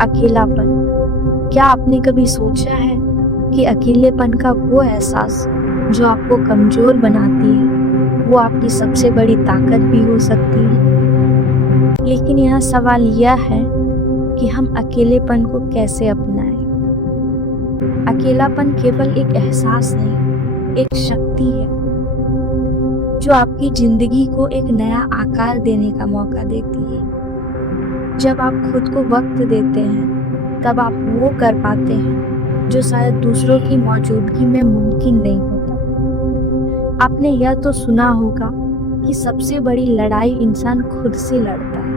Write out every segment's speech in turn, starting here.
अकेलापन। क्या आपने कभी सोचा है कि अकेलेपन का वो एहसास जो आपको कमजोर बनाती है, वो आपकी सबसे बड़ी ताकत भी हो सकती है? लेकिन यहाँ सवाल यह है कि हम अकेलेपन को कैसे अपनाएं। अकेलापन केवल एक एहसास नहीं, एक शक्ति है जो आपकी जिंदगी को एक नया आकार देने का मौका देती है। जब आप खुद को वक्त देते हैं, तब आप वो कर पाते हैं जो शायद दूसरों की मौजूदगी में मुमकिन नहीं होता। आपने यह तो सुना होगा कि सबसे बड़ी लड़ाई इंसान खुद से लड़ता है,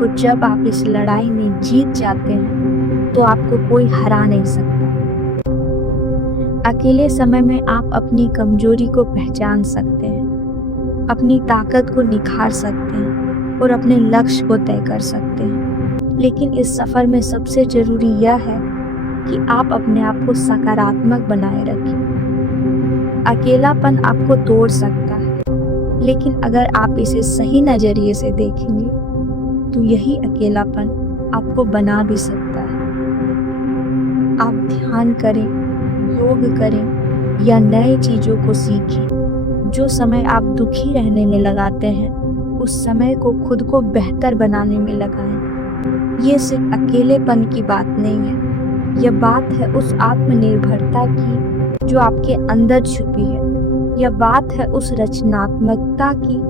और जब आप इस लड़ाई में जीत जाते हैं तो आपको कोई हरा नहीं सकता। अकेले समय में आप अपनी कमजोरी को पहचान सकते हैं, अपनी ताकत को निखार सकते हैं और अपने लक्ष्य को तय कर सकते हैं। लेकिन इस सफर में सबसे जरूरी यह है कि आप अपने आप को सकारात्मक बनाए रखें। अकेलापन आपको तोड़ सकता है, लेकिन अगर आप इसे सही नजरिए से देखेंगे तो यही अकेलापन आपको बना भी सकता है। आप ध्यान करें, योग करें या नए चीजों को सीखें। जो समय आप दुखी रहने में लगाते हैं, उस समय को खुद को बेहतर बनाने में लगाएं। ये सिर्फ अकेलेपन की बात नहीं है, यह बात है उस आत्मनिर्भरता की जो आपके अंदर छुपी है। यह बात है उस रचनात्मकता की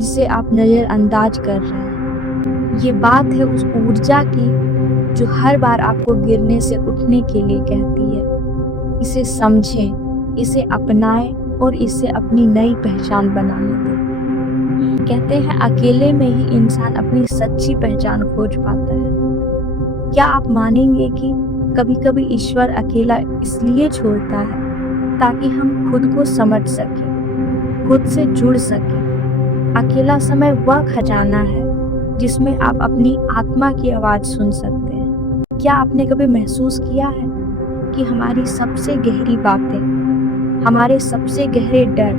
जिसे आप नजरअंदाज कर रहे हैं। ये बात है उस ऊर्जा की जो हर बार आपको गिरने से उठने के लिए कहती है। इसे समझें, इसे अपनाएं और इसे अपनी नई पहचान बनाने दें। कहते हैं अकेले में ही इंसान अपनी सच्ची पहचान खोज पाता है। क्या आप मानेंगे कि कभी-कभी ईश्वर अकेला इसलिए छोड़ता है ताकि हम खुद को समझ सकें, खुद से जुड़ सकें। अकेला समय वह खजाना है जिसमें आप अपनी आत्मा की आवाज सुन सकते हैं। क्या आपने कभी महसूस किया है कि हमारी सबसे गहरी बातें, हमारे सबसे गहरे डर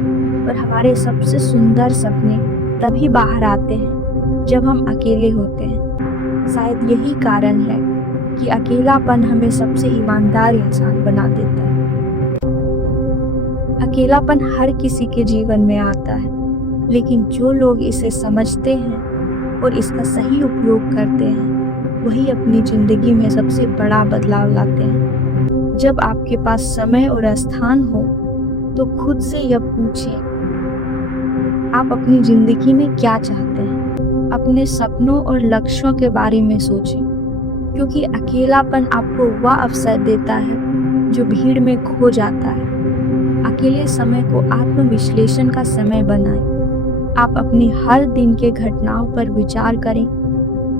और हमारे सबसे सुंदर सपने तभी बाहर आते हैं जब हम अकेले होते हैं? शायद यही कारण है कि अकेलापन हमें सबसे ईमानदार इंसान बना देता है। अकेलापन हर किसी के जीवन में आता है, लेकिन जो लोग इसे समझते हैं और इसका सही उपयोग करते हैं, वही अपनी जिंदगी में सबसे बड़ा बदलाव लाते हैं। जब आपके पास समय और स्थान हो तो खुद से यह पूछें, आप अपनी जिंदगी में क्या चाहते हैं? अपने सपनों और लक्ष्यों के बारे में सोचें, क्योंकि अकेलापन आपको वह अवसर देता है जो भीड़ में खो जाता है। अकेले समय को आत्मविश्लेषण का समय बनाएं। आप अपनी हर दिन के घटनाओं पर विचार करें,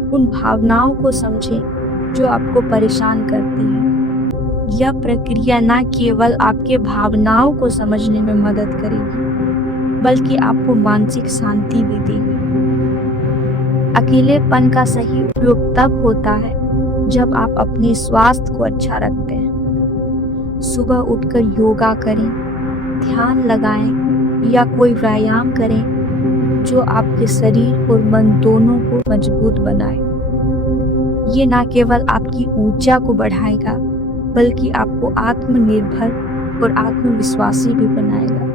उन भावनाओं को समझें जो आपको परेशान करती हैं। यह प्रक्रिया न केवल आपके भावनाओं को समझने में मदद करेगी, बल्कि आपको मानसिक शांति भी देगी। अकेलेपन का सही उपयोग तब होता है जब आप अपने स्वास्थ्य को अच्छा रखते हैं। सुबह उठकर योगा करें, ध्यान लगाएं या कोई व्यायाम करें जो आपके शरीर और मन दोनों को मजबूत बनाए। ये न केवल आपकी ऊर्जा को बढ़ाएगा, बल्कि आपको आत्मनिर्भर और आत्मविश्वासी भी बनाएगा।